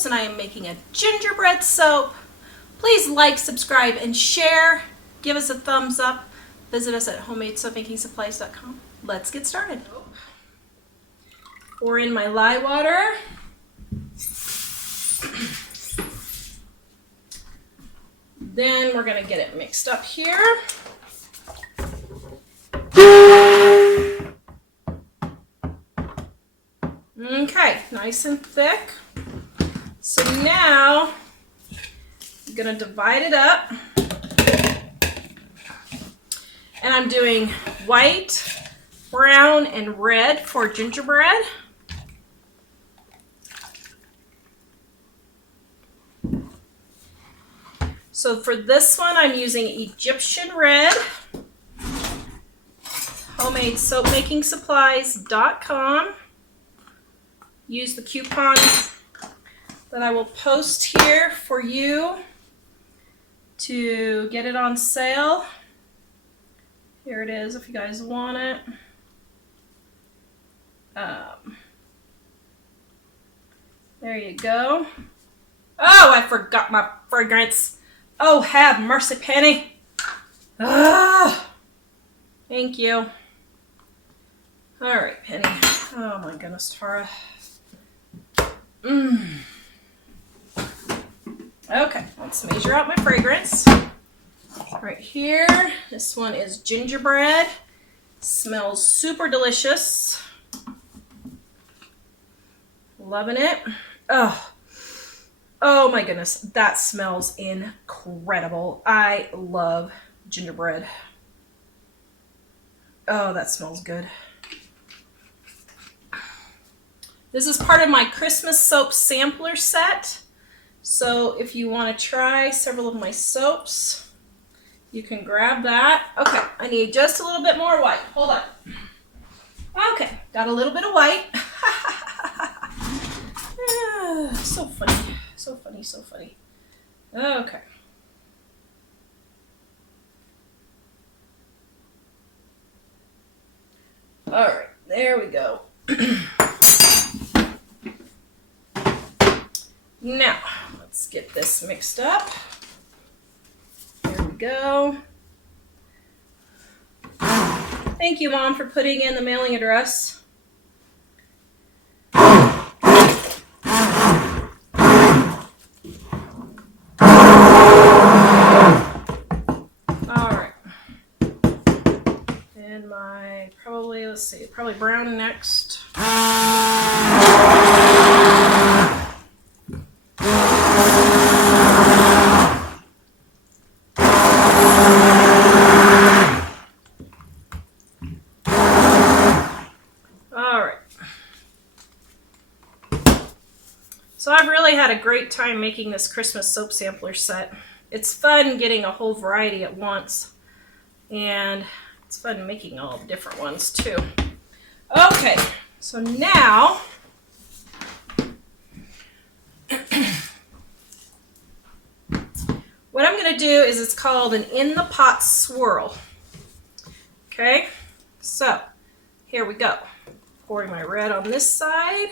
soaps, and I am making a gingerbread soap. Please like, subscribe, and share. Give us a thumbs up. Visit us at homemadesoapmakingsupplies.com. Let's get started. Pour in my lye water. Then we're going to get it mixed up here. Okay, nice and thick. So now I'm going to divide it up. And I'm doing white, brown, and red for gingerbread. So for this one, I'm using Egyptian red, homemadesoapmakingsupplies.com. Use the coupon that I will post here for you to get it on sale. Here it is if you guys want it. There you go. Oh, I forgot my fragrance. Oh, have mercy, Penny. Ah, thank you. All right, Penny. Oh my goodness, Tara. Okay, let's measure out my fragrance. Right here, this one is gingerbread. Smells super delicious. Loving it. Oh my goodness, that smells incredible. I love gingerbread. Oh, that smells good. This is part of my Christmas soap sampler set. So if you want to try several of my soaps, you can grab that. Okay, I need just a little bit more white. Hold on. Okay, got a little bit of white. So funny. So funny, so funny. Okay. All right, there we go. Now, let's get this mixed up. There we go. Thank you, Mom, for putting in the mailing address. Let's see, probably brown next. All right. So I've really had a great time making this Christmas soap sampler set. It's fun getting a whole variety at once, and it's fun making all the different ones too. Okay, so now what I'm going to do is it's called an in the pot swirl. Okay, so here we go. Pouring my red on this side,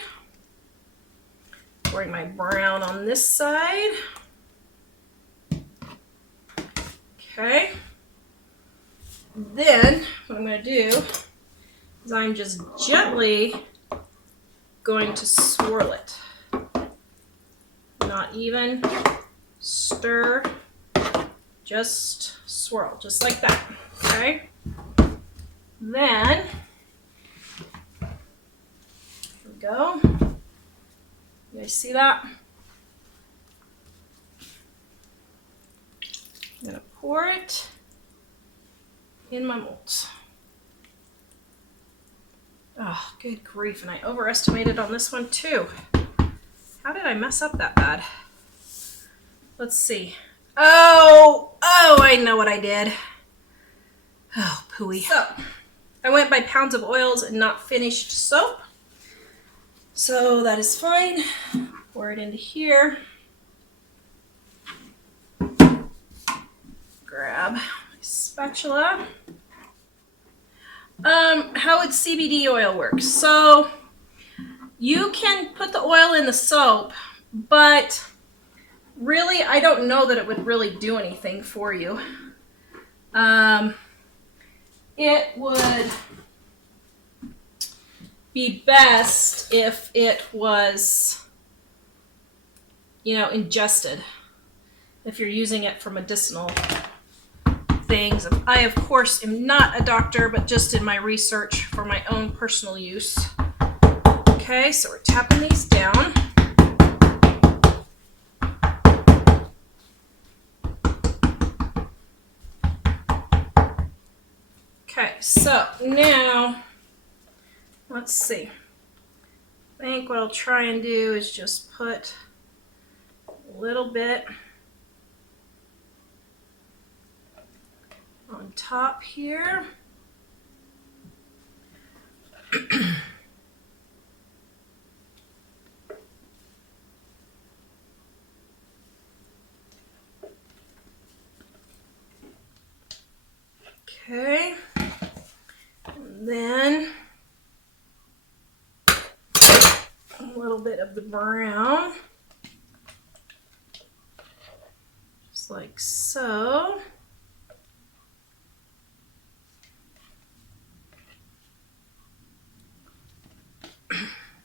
pouring my brown on this side. Okay. Then what I'm going to do is I'm just gently going to swirl it. Not even stir, just swirl, just like that. Okay. Then, here we go. You guys see that? I'm going to pour it in my molds. Oh, good grief. And I overestimated on this one too. How did I mess up that bad? Let's see. Oh, I know what I did. Oh, pooey. So, I went by pounds of oils and not finished soap. So that is fine. Pour it into here. Grab my spatula. How would CBD oil work? So you can put the oil in the soap, but really, I don't know that it would really do anything for you. It would be best if it was, ingested. If you're using it for medicinal things. I, of course, am not a doctor, but just in my research for my own personal use. Okay, so we're tapping these down. Okay, so now, let's see. I think what I'll try and do is just put a little bit on top here. Okay, and then a little bit of the brown, just like so.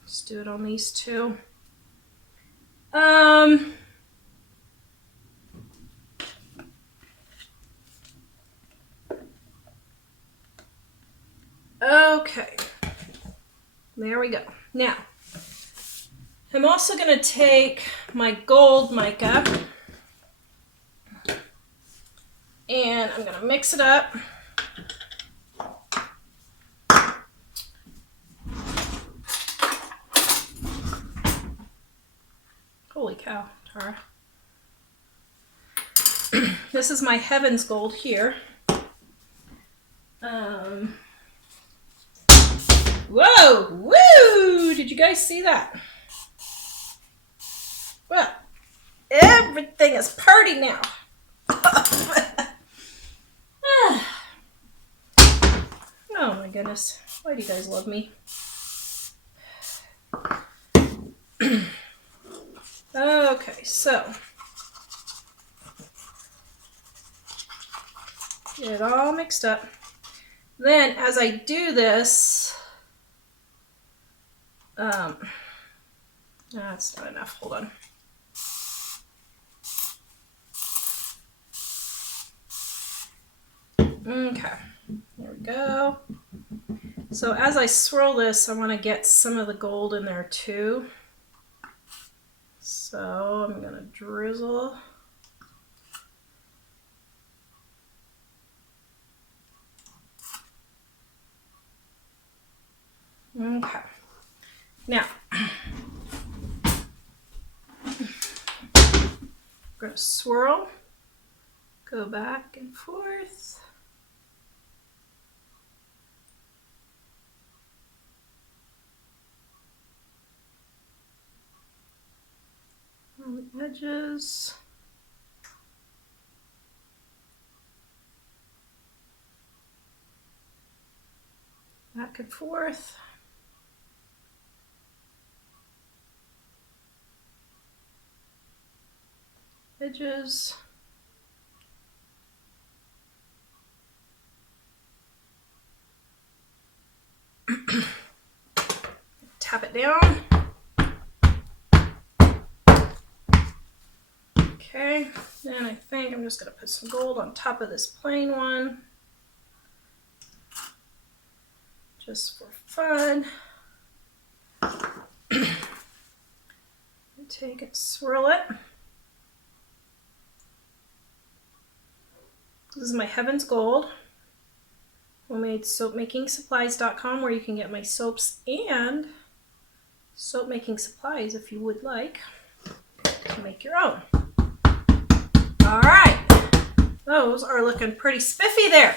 Let's do it on these two. Okay, there we go. Now, I'm also going to take my gold mica and I'm going to mix it up. Holy cow, Tara. This is my Heaven's Gold here. Whoa! Woo! Did you guys see that? Well, everything is party now. Oh my goodness. Why do you guys love me? Okay, so get it all mixed up. Then as I do this, that's not enough, hold on. Okay, there we go. So as I swirl this, I want to get some of the gold in there too. So I'm going to drizzle. Okay. Now, I'm going to swirl, go back and forth. On the edges. Back and forth. Edges. Tap it down. Okay, then I think I'm just going to put some gold on top of this plain one. Just for fun. Take it, swirl it. This is my Heaven's Gold. Homemade soapmakingsupplies.com, where you can get my soaps and soap making supplies if you would like to make your own. All right, those are looking pretty spiffy there.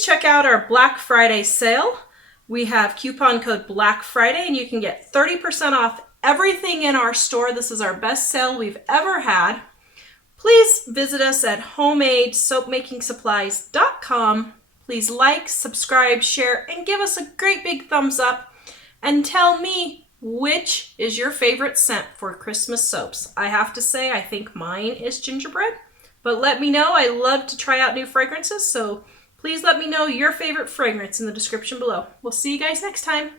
please check out our Black Friday sale. We have coupon code Black Friday and you can get 30% off everything in our store. This is our best sale we've ever had. Please visit us at homemadesoapmakingsupplies.com. Please like, subscribe, share, and give us a great big thumbs up. And tell me which is your favorite scent for Christmas soaps. I have to say, I think mine is Gingerbread. But let me know. I love to try out new fragrances, so please let me know your favorite fragrance in the description below. We'll see you guys next time.